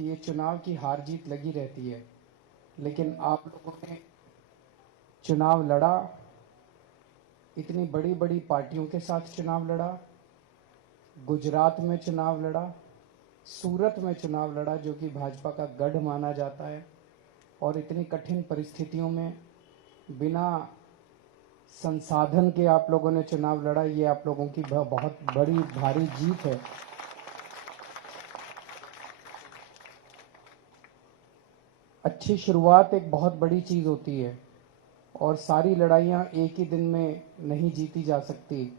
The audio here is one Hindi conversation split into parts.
कि ये चुनाव की हार जीत लगी रहती है, लेकिन आप लोगों ने चुनाव लड़ा, इतनी बड़ी बड़ी पार्टियों के साथ चुनाव लड़ा, गुजरात में चुनाव लड़ा, सूरत में चुनाव लड़ा जो कि भाजपा का गढ़ माना जाता है, और इतनी कठिन परिस्थितियों में बिना संसाधन के आप लोगों ने चुनाव लड़ा। ये आप लोगों की बहुत बड़ी भारी जीत है। अच्छी शुरुआत एक बहुत बड़ी चीज होती है, और सारी लड़ाइयां एक ही दिन में नहीं जीती जा सकती।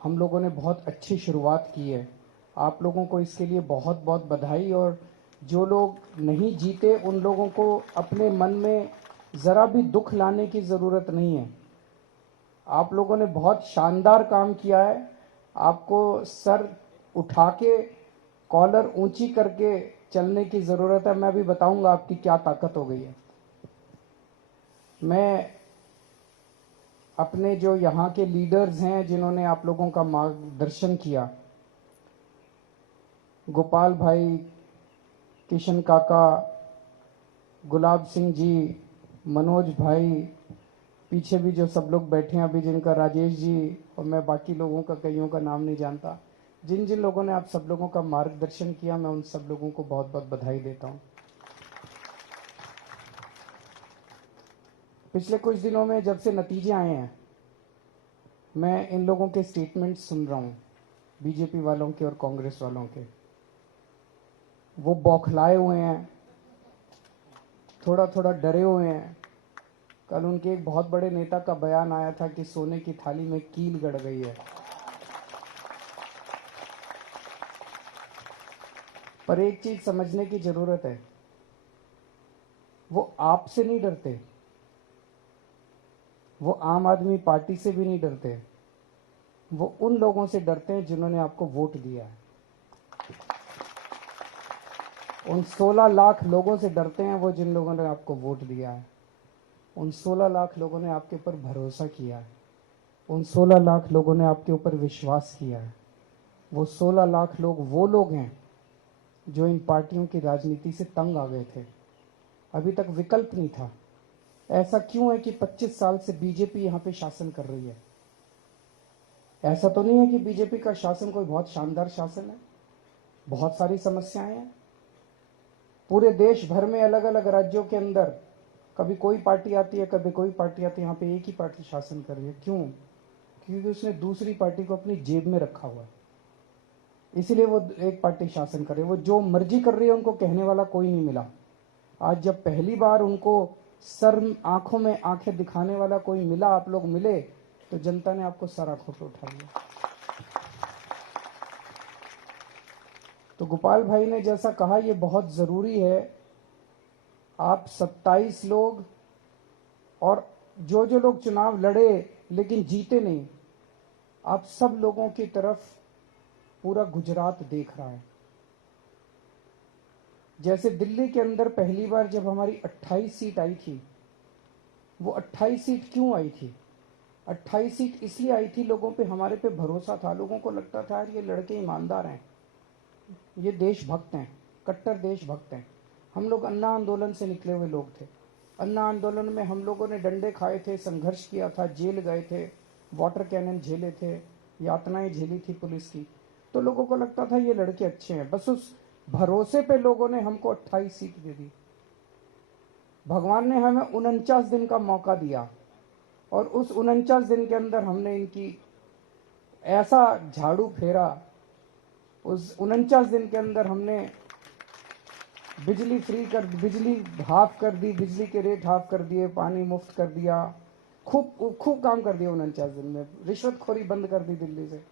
हम लोगों ने बहुत अच्छी शुरुआत की है, आप लोगों को इसके लिए बहुत बहुत बधाई। और जो लोग नहीं जीते उन लोगों को अपने मन में ज़रा भी दुख लाने की ज़रूरत नहीं है। आप लोगों ने बहुत शानदार काम किया है। आपको सर उठा के, कॉलर ऊंची करके चलने की ज़रूरत है। मैं भी बताऊंगा आपकी क्या ताकत हो गई है। मैं अपने जो यहाँ के लीडर्स हैं जिन्होंने आप लोगों का मार्गदर्शन किया, गोपाल भाई, किशन काका, गुलाब सिंह जी, मनोज भाई, पीछे भी जो सब लोग बैठे हैं अभी, जिनका राजेश जी, और मैं बाकी लोगों का कईयों का नाम नहीं जानता, जिन जिन लोगों ने आप सब लोगों का मार्गदर्शन किया, मैं उन सब लोगों को बहुत बहुत बधाई देता हूं। पिछले कुछ दिनों में जब से नतीजे आए हैं, मैं इन लोगों के स्टेटमेंट सुन रहा हूं, बीजेपी वालों के और कांग्रेस वालों के। वो बौखलाए हुए हैं, थोड़ा थोड़ा डरे हुए हैं। कल उनके एक बहुत बड़े नेता का बयान आया था कि सोने की थाली में कील गड़ गई है। पर एक चीज समझने की जरूरत है, वो आपसे नहीं डरते, वो आम आदमी पार्टी से भी नहीं डरते, वो उन लोगों से डरते हैं जिन्होंने आपको वोट दिया है। उन 16 लाख लोगों से डरते हैं वो जिन लोगों ने आपको वोट दिया है। उन 16 लाख लोगों ने आपके ऊपर भरोसा किया है। उन 16 लाख लोगों ने आपके ऊपर विश्वास किया है। वो 16 लाख लोग वो लोग हैं जो इन पार्टियों की राजनीति से तंग आ गए थे। अभी तक विकल्प नहीं था। ऐसा क्यों है कि 25 साल से बीजेपी यहां पे शासन कर रही है? ऐसा तो नहीं है कि बीजेपी का शासन कोई बहुत शानदार शासन है। बहुत सारी समस्याएं हैं पूरे देश भर में, अलग अलग राज्यों के अंदर। कभी कोई पार्टी आती है, कभी कोई पार्टी आती है, यहाँ पे एक ही पार्टी शासन कर रही है। क्यों? क्योंकि उसने दूसरी पार्टी को अपनी जेब में रखा हुआ है, इसीलिए वो एक पार्टी शासन कर रही है। वो जो मर्जी कर रही है, उनको कहने वाला कोई नहीं मिला। आज जब पहली बार उनको सर आंखों में आंखें दिखाने वाला कोई मिला, आप लोग मिले, तो जनता ने आपको सर आंखों पे उठा लिया। तो गोपाल भाई ने जैसा कहा, ये बहुत जरूरी है। आप 27 लोग, और जो जो लोग चुनाव लड़े लेकिन जीते नहीं, आप सब लोगों की तरफ पूरा गुजरात देख रहा है। जैसे दिल्ली के अंदर पहली बार जब हमारी 28 सीट आई थी, वो 28 सीट क्यों आई थी? 28 सीट इसलिए आई थी, लोगों पे, हमारे पे भरोसा था। लोगों को लगता था यार ये लड़के ईमानदार हैं, ये देशभक्त हैं, कट्टर देशभक्त हैं। हम लोग अन्ना आंदोलन से निकले हुए लोग थे। अन्ना आंदोलन में हम लोगों ने डंडे खाए थे, संघर्ष किया था, जेल गए थे, वाटर कैनन झेले थे, यातनाएं झेली थी पुलिस की। तो लोगों को लगता था ये लड़के अच्छे हैं। बस उस भरोसे पे लोगों ने हमको 28 सीट दे दी। भगवान ने हमें 49 दिन का मौका दिया, और उस 49 दिन के अंदर हमने इनकी ऐसा झाड़ू फेरा। उस 49 दिन के अंदर हमने बिजली फ्री कर, बिजली हाफ कर दी, बिजली के रेट हाफ कर दिए, पानी मुफ्त कर दिया, खूब खूब काम कर दिया 49 दिन में। रिश्वतखोरी बंद कर दी दिल्ली से।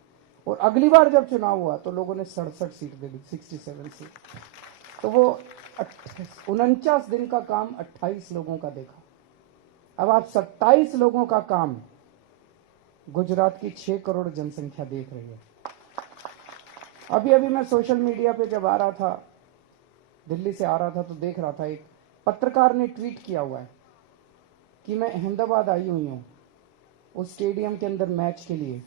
और अगली बार जब चुनाव हुआ तो लोगों ने 67 सीट दे दी, 67 सीट। तो वो 49 दिन का काम 28 लोगों का देखा। अब आप 27 लोगों का काम गुजरात की 6 करोड़ जनसंख्या देख रही है। अभी अभी मैं सोशल मीडिया पे जब आ रहा था, दिल्ली से आ रहा था, तो देख रहा था, एक पत्रकार ने ट्वीट किया हुआ है कि मैं अहमदाबाद आई हुई हूँ उस स्टेडियम के अंदर मैच के लिए,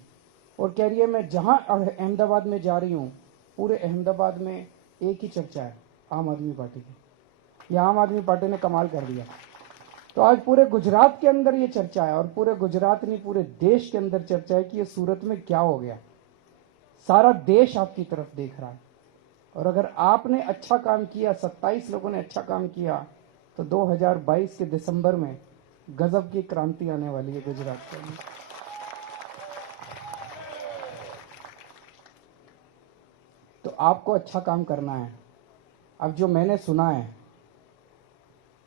और कह रही है मैं जहां अहमदाबाद में जा रही हूँ, पूरे अहमदाबाद में एक ही चर्चा है, आम आदमी पार्टी की। ये आम आदमी पार्टी ने कमाल कर दिया। तो आज पूरे गुजरात के अंदर ये चर्चा है, और पूरे गुजरात नहीं पूरे देश के अंदर चर्चा है कि ये सूरत में क्या हो गया। सारा देश आपकी तरफ देख रहा है। और अगर आपने अच्छा काम किया, 27 लोगों ने अच्छा काम किया, तो 2022 के दिसंबर में गजब की क्रांति आने वाली है गुजरात के अंदर। तो आपको अच्छा काम करना है। अब जो मैंने सुना है,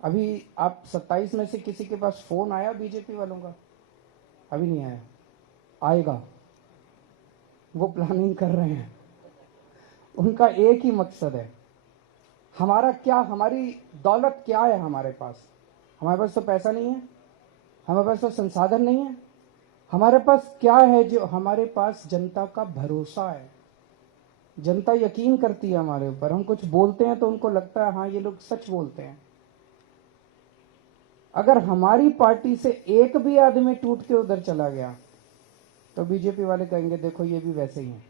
अभी आप 27 में से किसी के पास फोन आया बीजेपी वालों का? अभी नहीं आया, आएगा। वो प्लानिंग कर रहे हैं। उनका एक ही मकसद है, हमारा क्या, हमारी दौलत क्या है हमारे पास? हमारे पास तो पैसा नहीं है, हमारे पास तो संसाधन नहीं है। हमारे पास क्या है? जो हमारे पास जनता का भरोसा है। जनता यकीन करती है हमारे ऊपर। हम कुछ बोलते हैं तो उनको लगता है हाँ ये लोग सच बोलते हैं। अगर हमारी पार्टी से एक भी आदमी टूट के उधर चला गया तो बीजेपी वाले कहेंगे देखो ये भी वैसे ही हैं।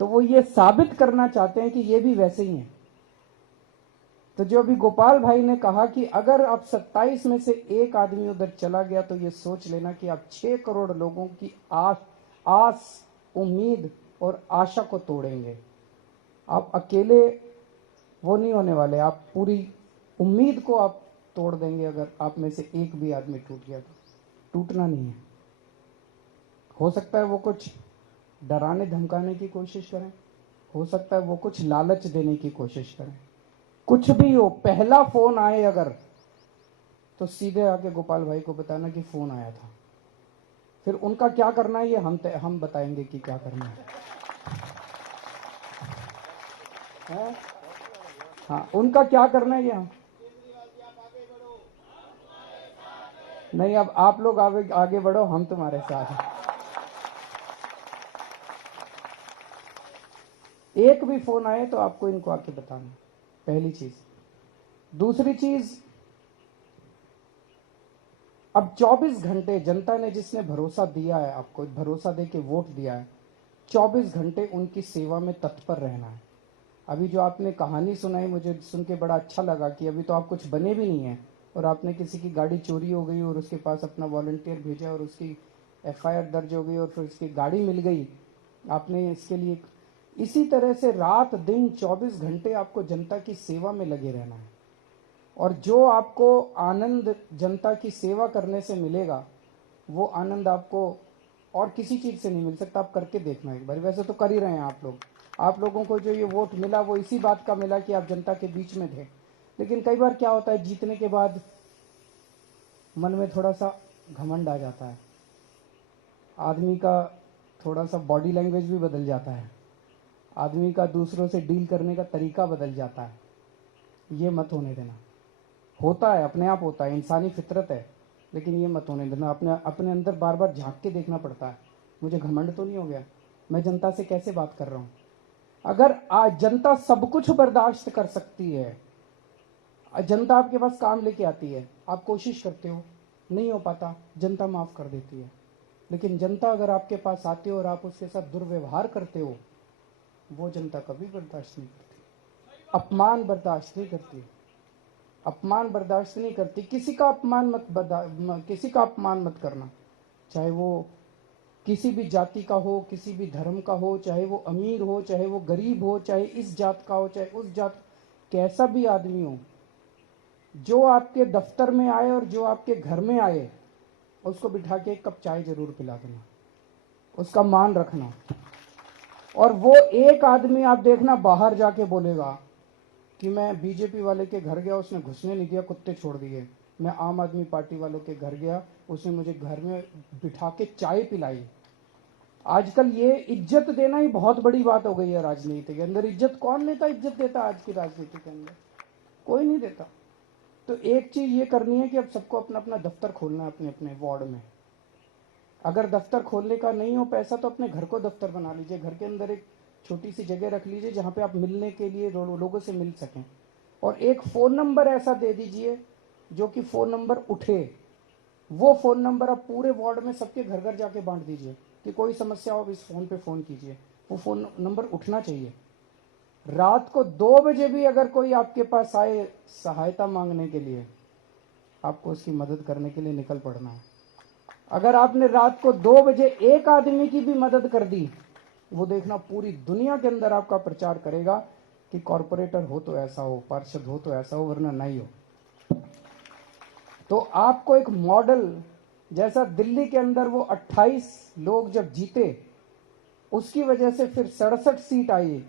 तो वो ये साबित करना चाहते हैं कि ये भी वैसे ही हैं। तो जो अभी गोपाल भाई ने कहा कि अगर आप 27 में से एक आदमी उधर चला गया तो ये सोच लेना कि आप 6 करोड़ लोगों की आस, उम्मीद और आशा को तोड़ेंगे। आप अकेले वो नहीं होने वाले, आप पूरी उम्मीद को आप तोड़ देंगे। अगर आप में से एक भी आदमी टूट गया तो टूटना नहीं है। हो सकता है वो कुछ डराने धमकाने की कोशिश करें, हो सकता है वो कुछ लालच देने की कोशिश करें, कुछ भी हो। पहला फोन आए अगर, तो सीधे आके गोपाल भाई को बताना कि फोन आया था। फिर उनका क्या करना है ये हम बताएंगे कि क्या करना है। हाँ, उनका क्या करना है ये हम नहीं। अब आप लोग आगे बढ़ो, हम तुम्हारे साथ हैं। एक भी फोन आए तो आपको इनको आके बताना, पहली चीज। दूसरी चीज, अब 24 घंटे जनता ने जिसने भरोसा दिया है आपको, भरोसा दे के वोट दिया है, 24 घंटे उनकी सेवा में तत्पर रहना है। अभी जो आपने कहानी सुनाई मुझे सुन के बड़ा अच्छा लगा कि अभी तो आप कुछ बने भी नहीं है और आपने किसी की गाड़ी चोरी हो गई और उसके पास अपना वॉलंटियर भेजा और उसकी एफआईआर दर्ज हो गई और फिर उसकी गाड़ी मिल गई। आपने इसके लिए, इसी तरह से रात दिन 24 घंटे आपको जनता की सेवा में लगे रहना है। और जो आपको आनंद जनता की सेवा करने से मिलेगा वो आनंद आपको और किसी चीज से नहीं मिल सकता। आप करके देखना एक बार। वैसे तो कर ही रहे हैं आप लोग। आप लोगों को जो ये वोट मिला वो इसी बात का मिला कि आप जनता के बीच में थे। लेकिन कई बार क्या होता है, जीतने के बाद मन में थोड़ा सा घमंड आ जाता है, आदमी का थोड़ा सा बॉडी लैंग्वेज भी बदल जाता है, आदमी का दूसरों से डील करने का तरीका बदल जाता है। ये मत होने देना। होता है, अपने आप होता है, इंसानी फितरत है, लेकिन ये मत होने देना। अपने अंदर बार बार झांक के देखना पड़ता है, मुझे घमंड तो नहीं हो गया, मैं जनता से कैसे बात कर रहा हूँ। अगर आज जनता सब कुछ बर्दाश्त कर सकती है, जनता आपके पास काम लेके आती है, आप कोशिश करते हो, नहीं हो पाता, जनता माफ कर देती है। लेकिन जनता अगर आपके पास आती हो और आप उसके साथ दुर्व्यवहार करते हो, वो जनता कभी बर्दाश्त नहीं करती। अपमान बर्दाश्त नहीं करती, अपमान बर्दाश्त नहीं करती। किसी का अपमान मत करना, चाहे वो किसी भी जाति का हो, किसी भी धर्म का हो, चाहे वो अमीर हो, चाहे वो गरीब हो, चाहे इस जात का हो, चाहे उस जात, कैसा भी आदमी हो। जो आपके दफ्तर में आए और जो आपके घर में आए, उसको बिठा के एक कप चाय जरूर पिला देना, उसका मान रखना। और वो एक आदमी आप देखना बाहर जाके बोलेगा कि मैं बीजेपी वाले के घर गया, उसने घुसने नहीं दिया, कुत्ते छोड़ दिए। मैं आम आदमी पार्टी वालों के घर गया, उसने मुझे घर में बिठा के चाय पिलाई। आजकल ये इज्जत देना ही बहुत बड़ी बात हो गई है राजनीति के अंदर। इज्जत कौन लेता, इज्जत देता आज की राजनीति के अंदर? कोई नहीं देता। तो एक चीज ये करनी है कि अब सबको अपना अपना दफ्तर खोलना है अपने अपने वार्ड में। अगर दफ्तर खोलने का नहीं हो पैसा तो अपने घर को दफ्तर बना लीजिए, घर के अंदर एक छोटी सी जगह रख लीजिए जहां पे आप मिलने के लिए लोगों से मिल सकें। और एक फोन नंबर ऐसा दे दीजिए जो कि फोन नंबर उठे। वो फोन नंबर आप पूरे वार्ड में सबके घर घर जाके बांट दीजिए कि कोई समस्या हो इस फोन पे फोन कीजिए। वो फोन नंबर उठना चाहिए। रात को 2 बजे भी अगर कोई आपके पास आए सहायता मांगने के लिए, आपको उसकी मदद करने के लिए निकल पड़ना है। अगर आपने रात को 2 बजे एक आदमी की भी मदद कर दी, वो देखना पूरी दुनिया के अंदर आपका प्रचार करेगा कि कॉरपोरेटर हो तो ऐसा हो, पार्षद हो तो ऐसा हो, वरना नहीं हो। तो आपको एक मॉडल, जैसा दिल्ली के अंदर वो 28 लोग जब जीते, उसकी वजह से फिर 67 सीट आई,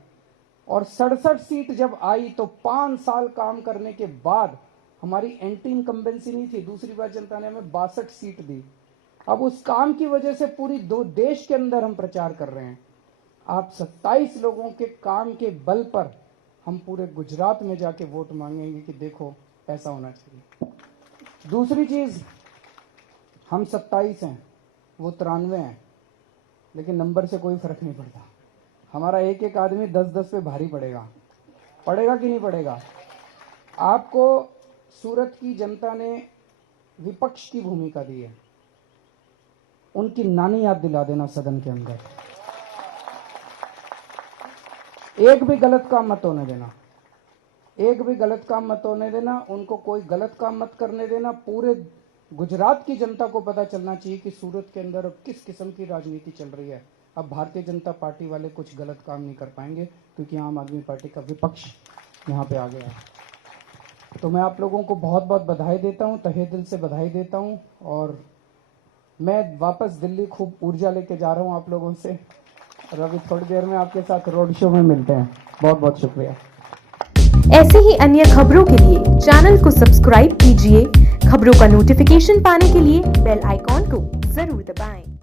और 67 सीट जब आई तो 5 साल काम करने के बाद हमारी एंटी इनकम्बेंसी नहीं थी, दूसरी बार जनता ने हमें 62 सीट दी। अब उस काम की वजह से पूरी 2 देश के अंदर हम प्रचार कर रहे हैं। आप 27 लोगों के काम के बल पर हम पूरे गुजरात में जाके वोट मांगेंगे कि देखो ऐसा होना चाहिए। दूसरी चीज, हम 27 हैं, वो 93 हैं, लेकिन नंबर से कोई फर्क नहीं पड़ता। हमारा एक एक आदमी 10-10 पे भारी पड़ेगा कि नहीं पड़ेगा? आपको सूरत की जनता ने विपक्ष की भूमिका दी है, उनकी नानी याद दिला देना सदन के अंदर। एक भी गलत काम मत होने देना, एक भी गलत काम मत होने देना, उनको कोई गलत काम मत करने देना। पूरे गुजरात की जनता को पता चलना चाहिए कि सूरत के अंदर अब किस किस्म की राजनीति चल रही है। अब भारतीय जनता पार्टी वाले कुछ गलत काम नहीं कर पाएंगे, क्योंकि आम आदमी पार्टी का विपक्ष यहाँ पे आ गया है। तो मैं आप लोगों को बहुत बहुत बधाई देता हूँ, तहे दिल से बधाई देता हूँ, और मैं वापस दिल्ली खूब ऊर्जा लेके जा रहा हूँ आप लोगों से, और अभी थोड़ी देर में आपके साथ रोड शो में मिलते हैं। बहुत बहुत शुक्रिया। ऐसे ही अन्य खबरों के लिए चैनल को सब्सक्राइब कीजिए। खबरों का नोटिफिकेशन पाने के लिए बेल आइकॉन को जरूर दबाएं।